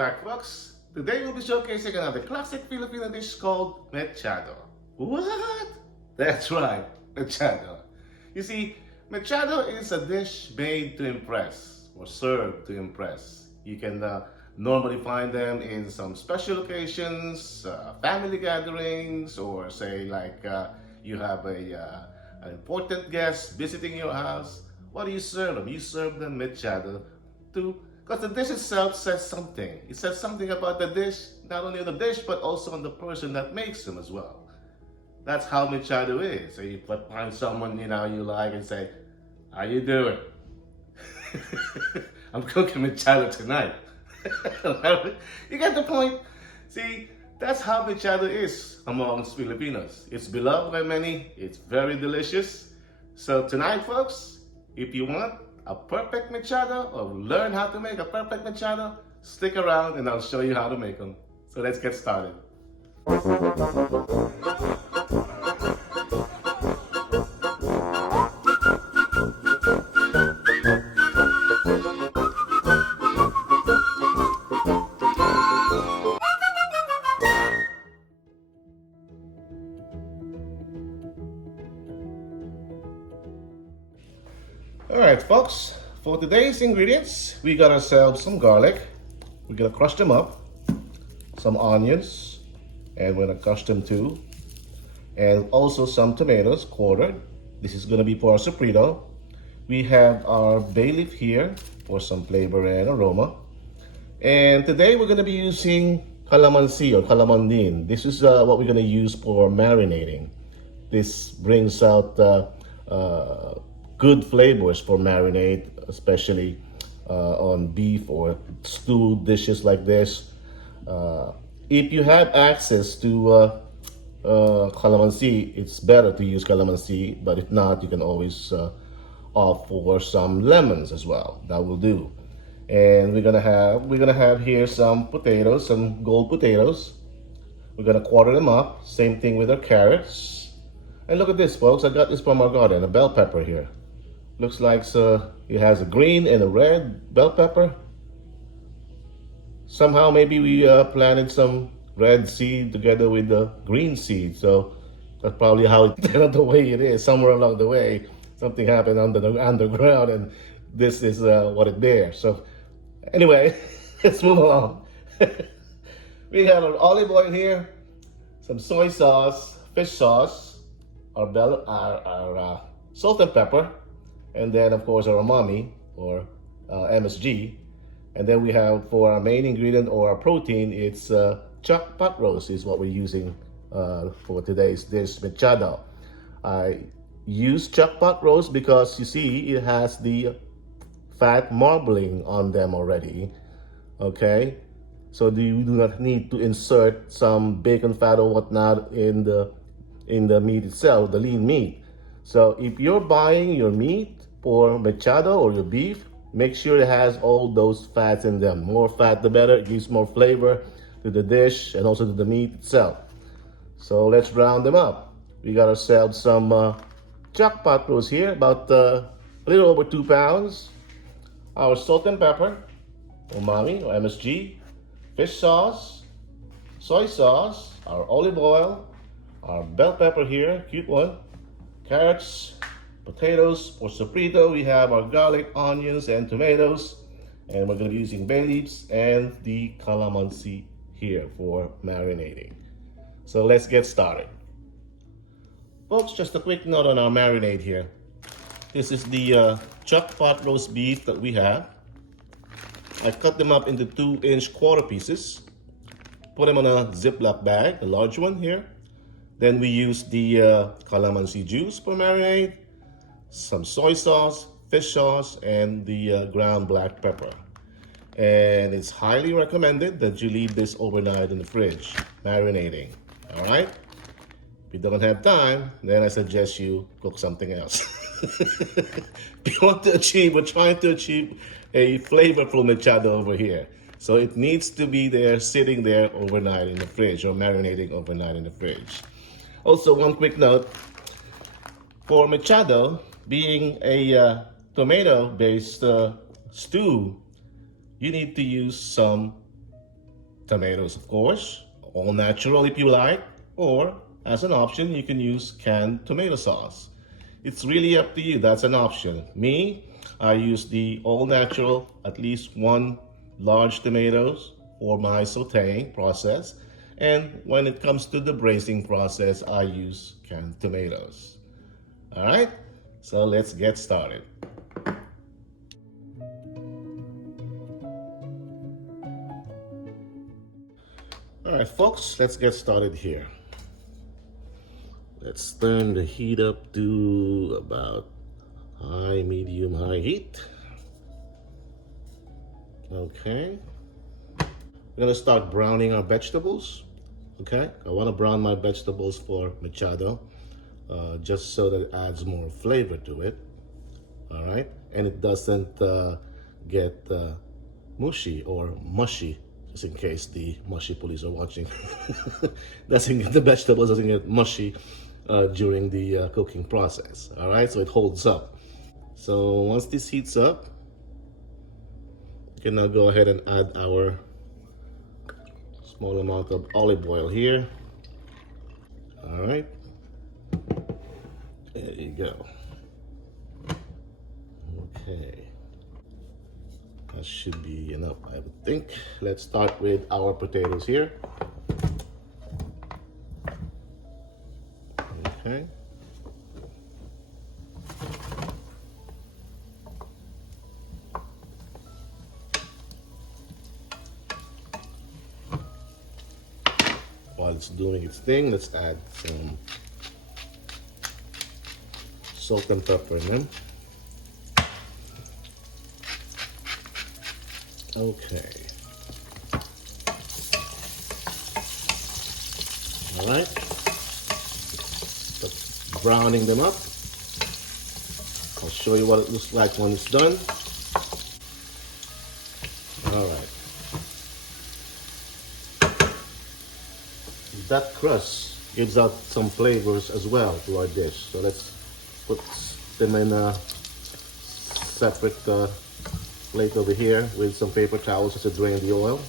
back, folks. Today we'll be showcasing another classic Filipino dish called Mechado. What? That's right, Mechado. You see, Mechado is a dish made to impress or served to impress. You can normally find them in some special occasions, family gatherings, or say like you have an important guest visiting your house. What do you serve them? You serve them Mechado to because the dish itself says something. It says something about the dish, not only on the dish, but also on the person that makes them as well. That's how Mechado is. So you find someone you like and say, "How you doing?" I'm cooking Mechado tonight. You get the point. See, that's how Mechado is amongst Filipinos. It's beloved by many. It's very delicious. So tonight, folks, if you want a perfect Mechado or learn how to make a perfect Mechado, stick around and I'll show you how to make them. So let's get started. Alright folks, for today's ingredients, we got ourselves some garlic. We're gonna crush them up, some onions, and we're gonna crush them too, and also some tomatoes quartered. This is gonna be for our sofrito. We have our bay leaf here for some flavor and aroma. And today we're gonna be using calamansi or calamandin. This is what we're gonna use for marinating. This brings out good flavors for marinade, especially on beef or stew dishes like this. If you have access to calamansi, it's better to use calamansi, but if not, you can always opt for some lemons as well. That will do. And we're gonna have here some potatoes, some gold potatoes. We're gonna quarter them up. Same thing with our carrots. And look at this, folks. I got this from our garden, a bell pepper here. Looks like it has a green and a red bell pepper. Somehow maybe we planted some red seed together with the green seed. So that's probably how it turned out the way it is. Somewhere along the way, something happened under the underground and this is what it bears. So anyway, let's move along. We have our olive oil here, some soy sauce, fish sauce, our salt and pepper, and then of course our umami or MSG. And then we have for our main ingredient or our protein, it's chuck pot roast is what we're using for today's dish, Mechado. I use chuck pot roast because you see it has the fat marbling on them already, okay? So you do not need to insert some bacon fat or whatnot in the meat itself, the lean meat. So if you're buying your meat for Mechado or your beef, make sure it has all those fats in them. More fat the better, it gives more flavor to the dish and also to the meat itself. So let's round them up. We got ourselves some chuck pot roast here, about a little over 2 pounds. Our salt and pepper, umami or MSG, fish sauce, soy sauce, our olive oil, our bell pepper here, cute one, carrots, potatoes for sofrito. We have our garlic, onions, and tomatoes, and we're going to be using bay leaves and the calamansi here for marinating. So let's get started. Folks, just a quick note on our marinade here. This is the chuck pot roast beef that we have. I cut them up into 2-inch quarter pieces. Put them on a Ziploc bag, the large one here. Then we use the calamansi juice for marinade, some soy sauce, fish sauce, and the ground black pepper. And it's highly recommended that you leave this overnight in the fridge, marinating, all right? If you don't have time, then I suggest you cook something else. If you want to achieve, we're trying to achieve a flavorful Mechado over here. So it needs to be there, sitting there overnight in the fridge or marinating overnight in the fridge. Also, one quick note, for Mechado, being a tomato-based stew, you need to use some tomatoes, of course, all natural if you like, or as an option, you can use canned tomato sauce. It's really up to you. That's an option. Me, I use the all natural, at least one large tomatoes for my sautéing process. And when it comes to the braising process, I use canned tomatoes. All right, so let's get started. All right, folks, let's get started here. Let's turn the heat up to about high, medium, high heat. Okay. We're gonna start browning our vegetables. Okay, I wanna brown my vegetables for Mechado, just so that it adds more flavor to it. All right, and it doesn't get mushy or mushy, just in case the mushy police are watching. Doesn't get the vegetables doesn't get mushy during the cooking process. All right, so it holds up. So once this heats up, we can now go ahead and add our small amount of olive oil here. All right, there you go. Okay, that should be enough, I would think. Let's start with our potatoes here. Okay. While it's doing its thing, let's add some salt and pepper in them. Okay. All right. Start browning them up. I'll show you what it looks like when it's done. All right. That crust gives out some flavors as well to our dish. So let's put them in a separate plate over here with some paper towels just to drain the oil.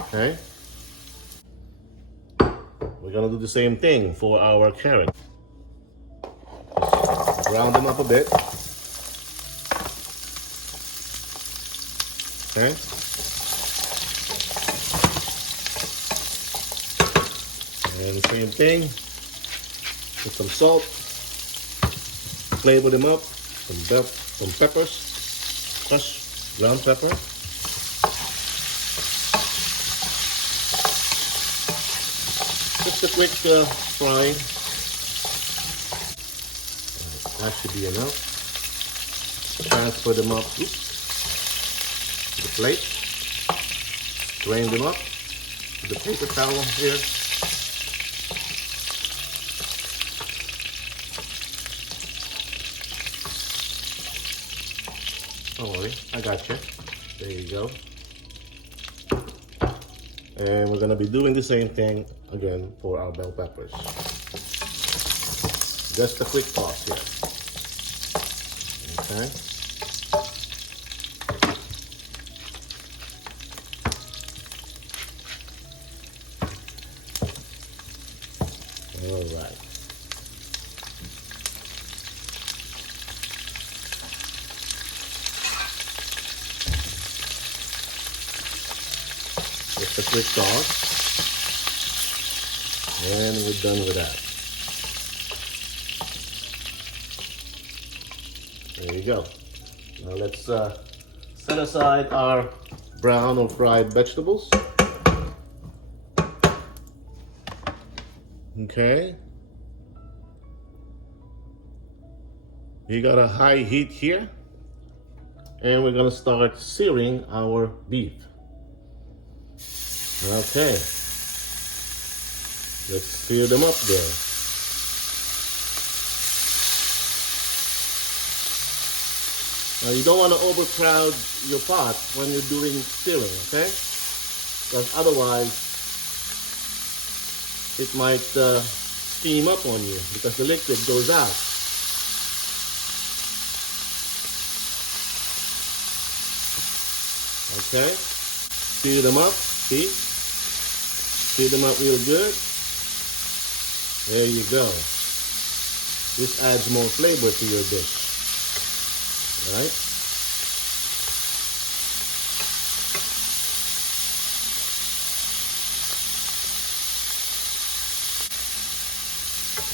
Okay. We're gonna do the same thing for our carrot. Brown them up a bit. Okay. And same thing, put some salt, flavor them up, some peppers, crushed ground pepper. Just a quick fry. That should be enough. Transfer them up to the plate. Drain them up to the paper towel here. Don't worry, I got you. There you go. And we're gonna be doing the same thing again for our bell peppers. Just a quick toss here. Okay. All right. Just a quick toss, and we're done with that. There you go. Now let's set aside our brown or fried vegetables. Okay. We got a high heat here, and we're gonna start searing our beef. Okay, let's sear them up there. Now you don't want to overcrowd your pot when you're doing searing, okay? Because otherwise it might steam up on you because the liquid goes out. Okay, sear them up. See? Heat them up real good. There you go. This adds more flavor to your dish. Alright?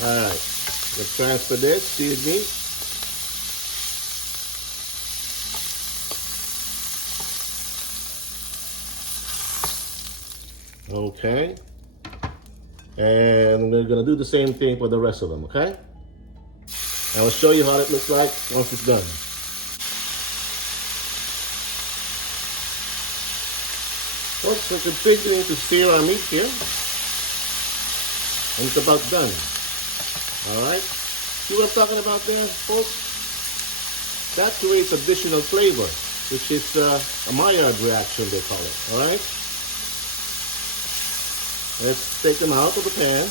Alright. Let's transfer this seared meat. Okay. And we're gonna do the same thing for the rest of them, okay? I will show you how it looks like once it's done. Folks, we're continuing to sear our meat here. And it's about done. Alright? See what I'm talking about there, folks? That creates additional flavor, which is a Maillard reaction, they call it. Alright? Let's take them out of the pan.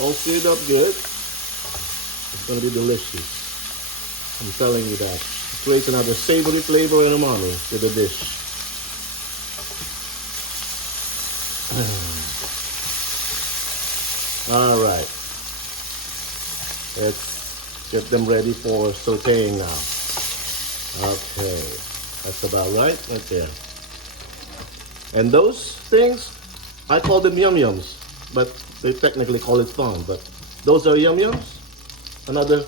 All seared up good. It's going to be delicious. I'm telling you that. It creates another savory flavor and umami to the dish. Alright. Let's get them ready for sauteing now. Okay. That's about right there. And those things, I call them yum-yums, but they technically call it fun. But those are yum-yums. Another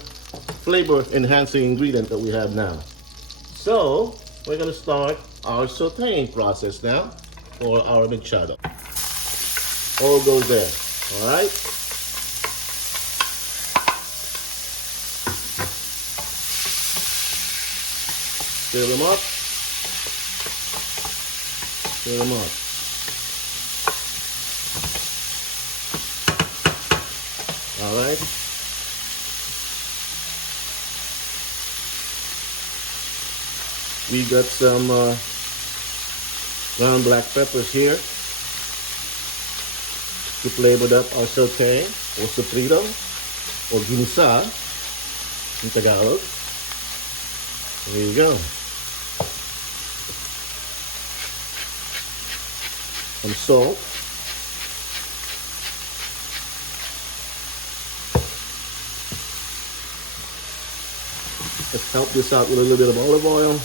flavor enhancing ingredient that we have now. So we're going to start our sauteing process now for our mechado. All goes there. All right. Stir them up. Stir them up. All right. We got some ground black peppers here to flavor up our sauté or sofrito or ginisa in Tagalog. There you go. Some salt. Let's help this out with a little bit of olive oil.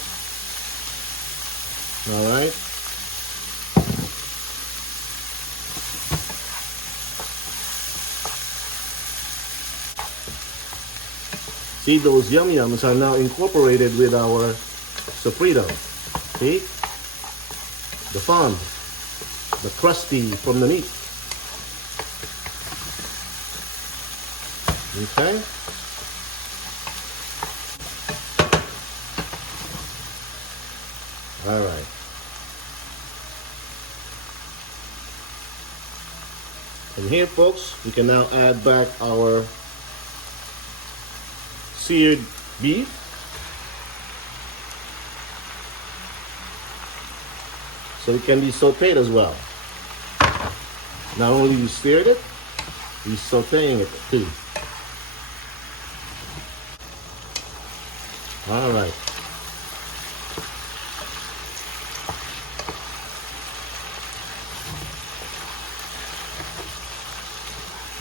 All right. See, those yum-yums are now incorporated with our sofrito. See? The fond, the crusty from the meat. Okay? All right. And here, folks, we can now add back our seared beef. So it can be sauteed as well. Not only you seared it, you're sauteing it too. All right.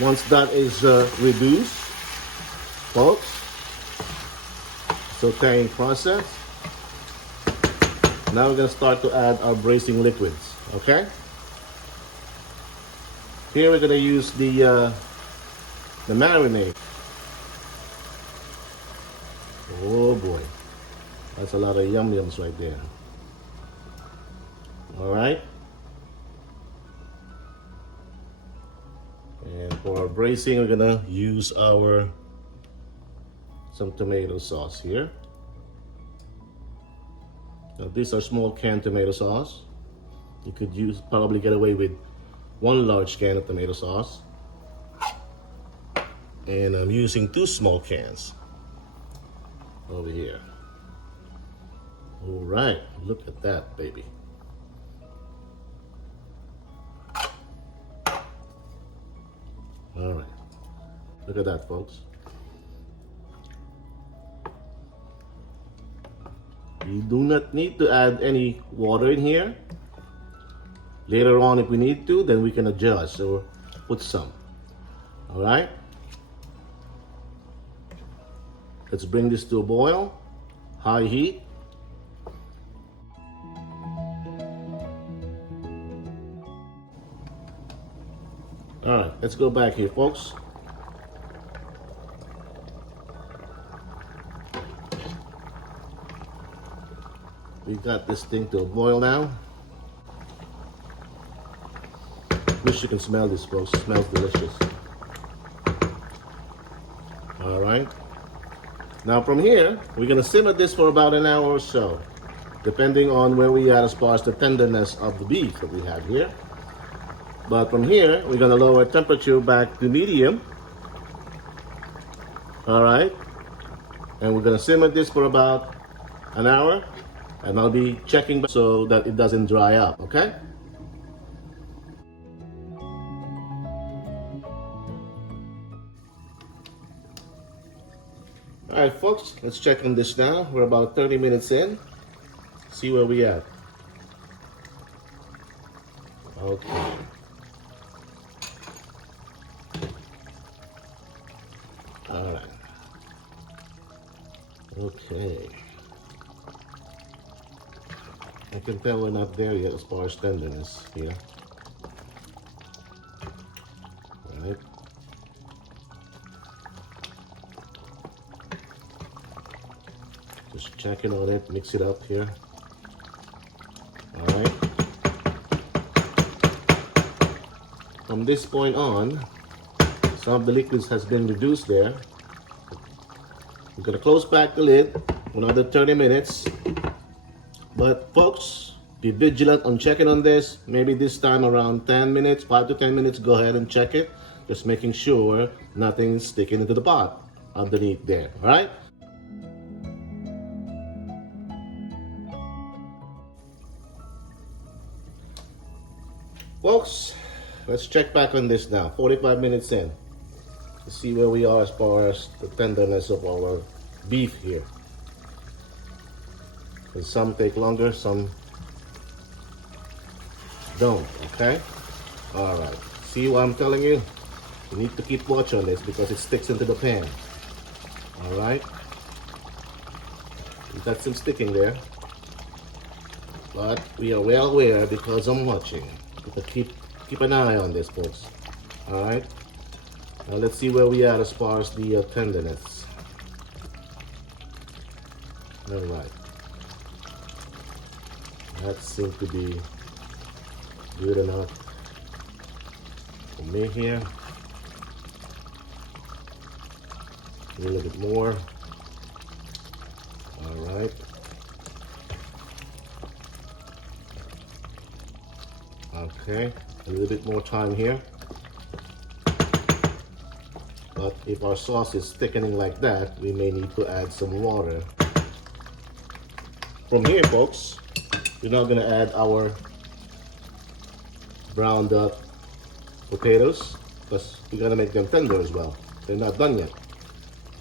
Once that is reduced, folks, sauteing process, now we're going to start to add our braising liquids, okay? Here we're going to use the marinade. Oh boy, that's a lot of yum-yums right there. All right. And for our bracing, we're gonna use some tomato sauce here. Now these are small canned tomato sauce. You could probably get away with one large can of tomato sauce. And I'm using 2 small cans over here. All right, look at that, baby. All right, look at that, folks. You do not need to add any water in here. Later on, if we need to, then we can adjust or put some. All right. Let's bring this to a boil. High heat. All right, let's go back here, folks. We got this thing to a boil now. Wish you can smell this, folks. It smells delicious. All right. Now from here, we're gonna simmer this for about an hour or so, depending on where we are as far as the tenderness of the beef that we have here. But from here, we're gonna lower temperature back to medium. All right. And we're gonna simmer this for about an hour, and I'll be checking so that it doesn't dry up, okay? All right, folks, let's check on this now. We're about 30 minutes in. See where we at. Okay. All right. Okay. I can tell we're not there yet as far as tenderness here. All right. Just checking on it, mix it up here. All right. From this point on, some of the liquids has been reduced there. We're gonna close back the lid for another 30 minutes. But folks, be vigilant on checking on this. Maybe this time around 10 minutes, 5 to 10 minutes, go ahead and check it. Just making sure nothing's sticking into the pot underneath there, all right? Folks, let's check back on this now, 45 minutes in. Let's see where we are as far as the tenderness of our beef here. And some take longer, some don't, okay? All right, see what I'm telling you? You need to keep watch on this because it sticks into the pan. All right? We got some sticking there. But we are well aware because I'm watching. Keep an eye on this, folks. All right? Now let's see where we are as far as the tenderness. All right. That seems to be good enough for me here. A little bit more. All right. Okay, a little bit more time here. But if our sauce is thickening like that, we may need to add some water. From here, folks, we're now gonna add our browned up potatoes because we gotta make them tender as well. They're not done yet.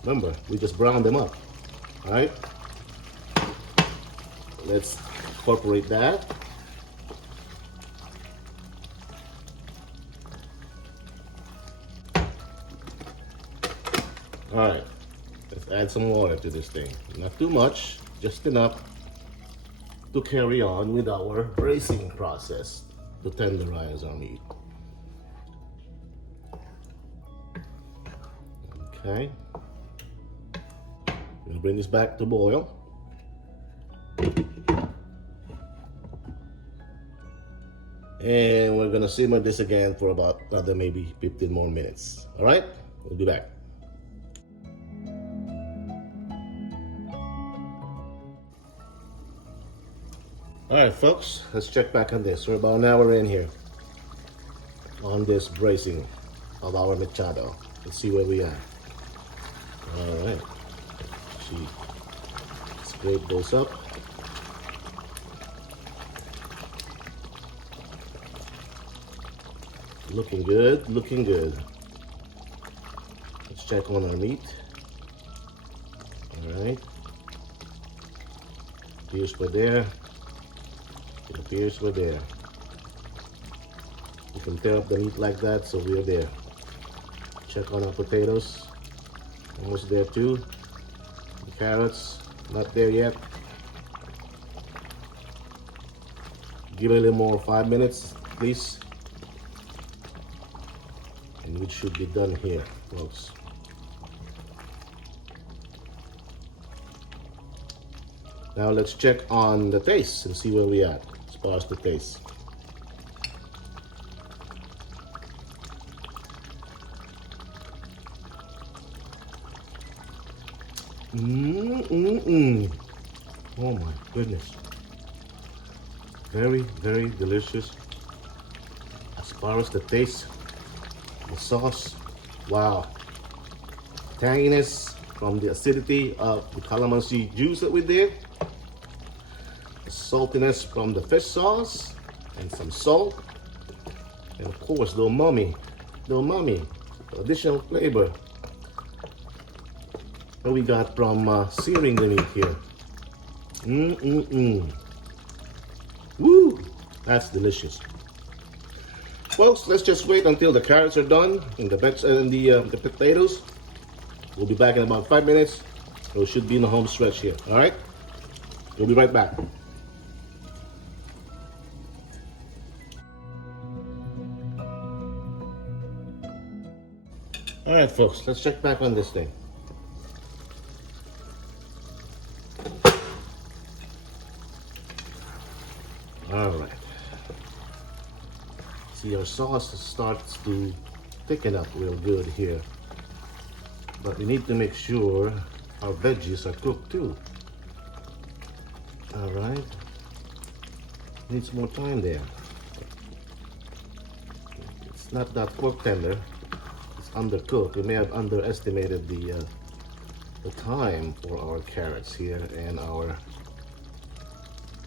Remember, we just browned them up. All right. Let's incorporate that. All right, let's add some water to this thing. Not too much, just enough to carry on with our braising process to tenderize our meat. Okay, we'll bring this back to boil. And we're gonna simmer this again for about another maybe 15 more minutes. All right, we'll be back. All right, folks, let's check back on this. We're about an hour in here on this braising of our Mechado. Let's see where we are. All right, scrape those up. Looking good, looking good. Let's check on our meat. All right, appears we're there. It appears we're there. can tear up the meat like that, so we're there. Check on our potatoes. Almost there too. The carrots, not there yet. Give it a little more, 5 minutes, please. And we should be done here, folks. Now let's check on the taste and see where we at as far as the taste. Oh my goodness. Very, very delicious. As far as the taste, the sauce, wow. Tanginess from the acidity of the calamansi juice that we did. The saltiness from the fish sauce and some salt. And of course, the umami, additional flavor that we got from searing the meat here. Woo! That's delicious. Folks, let's just wait until the carrots are done and the potatoes. We'll be back in about 5 minutes. So it should be in the home stretch here. All right? We'll be right back. All right, folks, let's check back on this thing. All right. See, our sauce starts to thicken up real good here. But we need to make sure our veggies are cooked too. All right. Needs more time there. It's not that pork tender. It's undercooked. We may have underestimated the time for our carrots here and our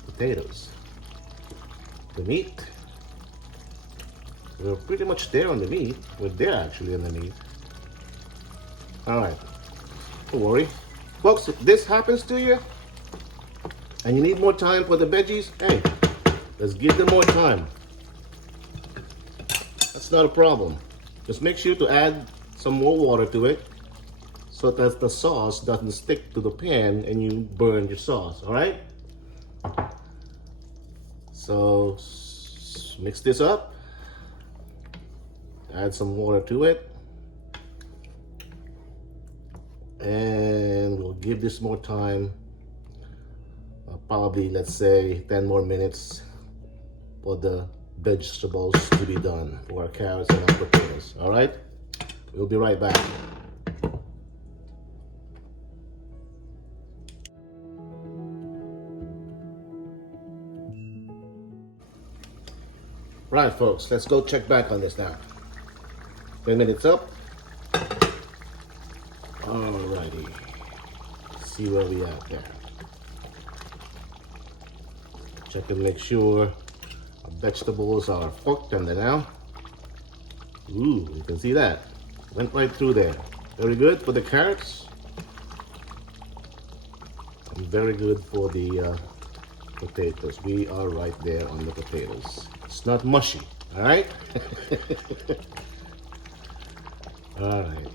potatoes. The meat, we're pretty much there on the meat. We're there actually on the meat. All right, don't worry. Folks, if this happens to you and you need more time for the veggies, hey, let's give them more time. That's not a problem. Just make sure to add some more water to it so that the sauce doesn't stick to the pan and you burn your sauce, all right? So mix this up, add some water to it, and we'll give this more time, probably let's say 10 more minutes for the vegetables to be done, for our carrots and our potatoes. All right, we'll be right back. Right, folks, let's go check back on this now. 10 minutes up. Alrighty. See where we at there. Check and make sure our vegetables are fork tender now. Ooh, you can see that. Went right through there. Very good for the carrots. And very good for the potatoes. We are right there on the potatoes. It's not mushy, all right? All right.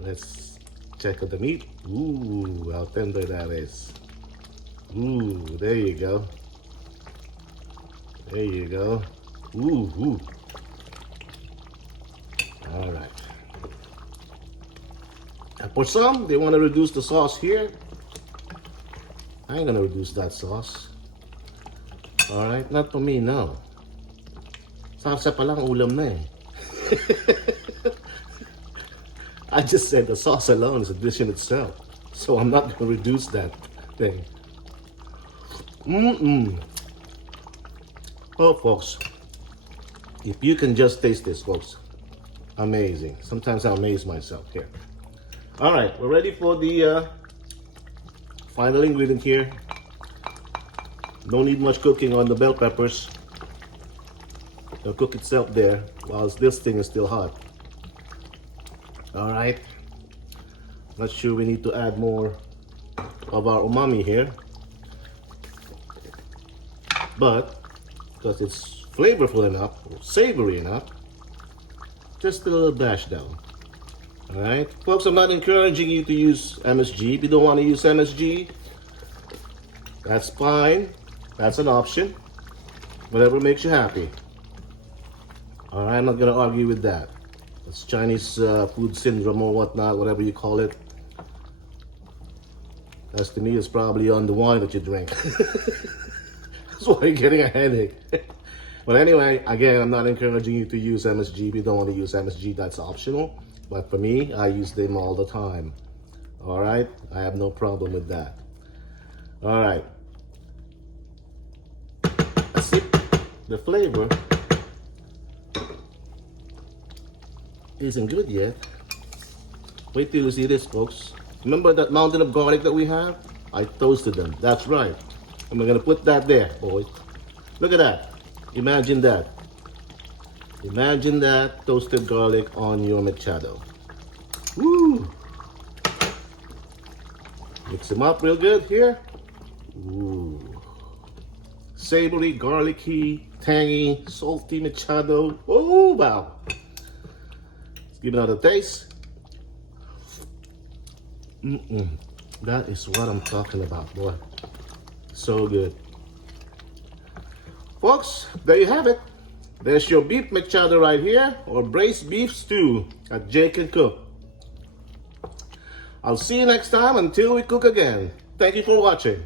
Let's check out the meat. Ooh, how tender that is. Ooh, there you go. There you go. Ooh, ooh. All right. And for some, they want to reduce the sauce here. I ain't gonna reduce that sauce. All right, not for me, no. Sarsa pa lang, ulam na eh. I just said the sauce alone is a dish in itself. So I'm not gonna reduce that thing. Oh, folks, if you can just taste this, folks, amazing. Sometimes I amaze myself here. All right, we're ready for the final ingredient here. Don't need much cooking on the bell peppers. They'll cook itself there whilst this thing is still hot. All right. Not sure we need to add more of our umami here. But because it's flavorful enough, savory enough. Just a little dash down. Alright, folks, I'm not encouraging you to use MSG. If you don't want to use MSG, that's fine. That's an option. Whatever makes you happy. Alright, I'm not gonna argue with that. It's Chinese food syndrome or whatnot, whatever you call it. As to me, it's probably on the wine that you drink. That's why you're getting a headache. But anyway, again, I'm not encouraging you to use MSG. If you don't want to use MSG, that's optional. But for me, I use them all the time. Alright, I have no problem with that. Alright. See, the flavor isn't good yet. Wait till you see this, folks. Remember that mountain of garlic that we have? I toasted them. That's right. And we're gonna put that there, boys. Look at that. Imagine that. Imagine that toasted garlic on your Mechado. Woo! Mix them up real good here. Ooh. Savory, garlicky, tangy, salty Mechado. Oh, wow. Let's give it another taste. That is what I'm talking about, boy. So good. Folks, there you have it. There's your beef Mechado right here, or braised beef stew at Jake and Cook. I'll see you next time until we cook again. Thank you for watching.